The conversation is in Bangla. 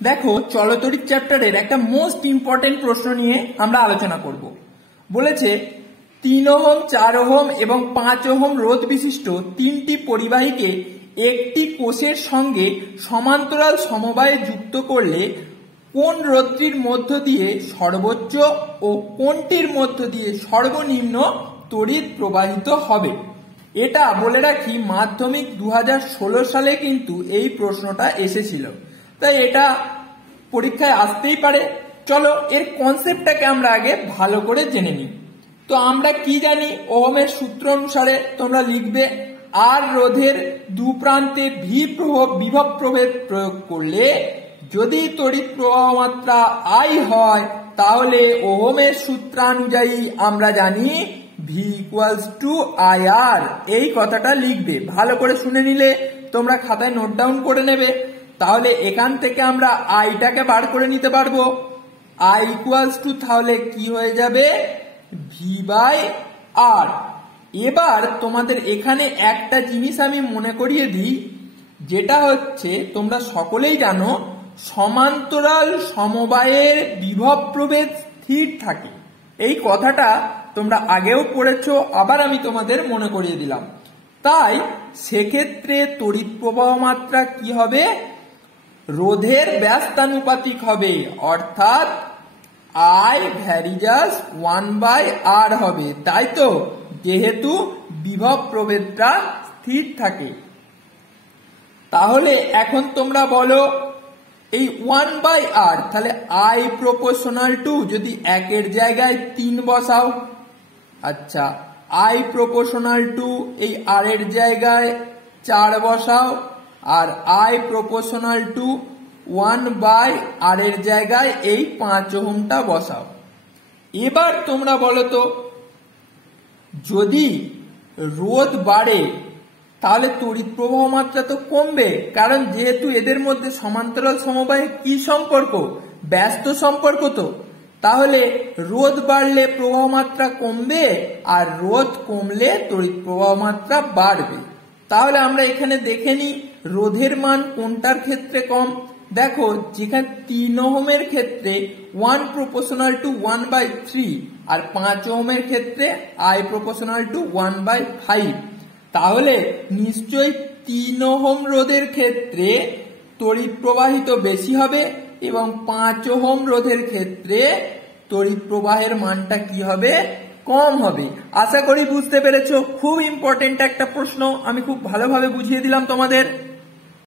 দেখো চলতরিৎ চ্যাপ্টারের একটা মোস্ট ইম্পর্টেন্ট প্রশ্ন নিয়ে আমরা আলোচনা করব। বলেছে 3 ওহম 4 ওহম এবং 5 ওহম রোধ বিশিষ্ট তিনটি পরিবাহীকে একটি কোষের সঙ্গে সমান্তরাল সমবায়ে যুক্ত করলে কোন রোধটির মধ্য দিয়ে সর্বোচ্চ ও কোনটির মধ্য দিয়ে সর্বনিম্ন তড়িৎ প্রবাহিত হবে। এটা বলে রাখি মাধ্যমিক 2016 সালে কিন্তু এই প্রশ্নটা এসেছিল, তাই এটা পরীক্ষায় আসতেই পারে। চলো এর কনসেপ্টটাকে আমরা আগে ভালো করে জেনে নিই। তো আমরা কি জানি, ওহমের সূত্র অনুসারে তোমরা লিখবে আর রোধের দু প্রান্তে বিভব প্রভেদ প্রয়োগ করলে যদি তড়িৎ প্রবাহ মাত্রা I হয় তাহলে ওহমের সূত্রানুযায়ী আমরা জানি V = IR। এই কথাটা লিখবে, ভালো করে শুনে নিলে তোমরা খাতায় নোট ডাউন করে নেবে। তাহলে এখান থেকে আমরা আইটাকে বার করে নিতে পারবো। I = তাহলে কি হয়ে যাবে V/R। এবার তোমাদের এখানে একটা জিনিস আমি মনে করিয়ে দিই, যেটা হচ্ছে তোমরা সকলেই জানো সমান্তরাল সমবায়ের বিভব প্রভেদ স্থির থাকে। এই কথাটা তোমরা আগেও পড়েছো, আবার আমি তোমাদের মনে করিয়ে দিলাম। তাই সেক্ষেত্রে তড়িৎ প্রবাহ মাত্রা কি হবে, রোধের ব্যস্তানুপাতিক হবে, অর্থাৎ I ভ্যারিজাস 1/R হবে। তাই তো, যেহেতু বিভব প্রভেদটা স্থির থাকে। তাহলে এখন তোমরা বলো এই 1/R তাহলে I প্রপোর্শনাল টু, যদি 1 এর জায়গায় 3 বসাও, আচ্ছা I প্রপোর্শনাল টু এই R এর জায়গায় 4 বসাও, আর I প্রপোর্শনাল টু 1/R এর জায়গায় এই 5 ওহমটা বসাও। এবার তোমরা বলো তো, যদি রোধ বাড়ে তাহলে তড়িৎ প্রবাহ মাত্রা তো কমবে, কারণ যেহেতু এদের মধ্যে সমান্তরাল সমবায়ে কি সম্পর্ক, ব্যস্ত সম্পর্ক। তো তাহলে রোধ বাড়লে প্রবাহ মাত্রা কমবে, আর রোধ কমলে তড়িৎ প্রবাহ মাত্রা বাড়বে। তাহলে আমরা এখানে দেখে নিই রোধের মান কোনটার ক্ষেত্রে কম। দেখো যেখানে 3 ওহমের ক্ষেত্রে 1 প্রপোর্শনাল টু 1/3, আর 5 ওহমের ক্ষেত্রে I প্রপোর্শনাল টু 1/5। তাহলে নিশ্চয়ই 3 ওহম রোধের ক্ষেত্রে তড়িৎ প্রবাহিত বেশি হবে, এবং 5 ওহম রোধের ক্ষেত্রে তড়িৎ প্রবাহের মানটা কি হবে, কম হবে। আশা করি বুঝতে পেরেছো। খুব ইম্পর্টেন্ট একটা প্রশ্ন, আমি খুব ভালোভাবে বুঝিয়ে দিলাম তোমাদের।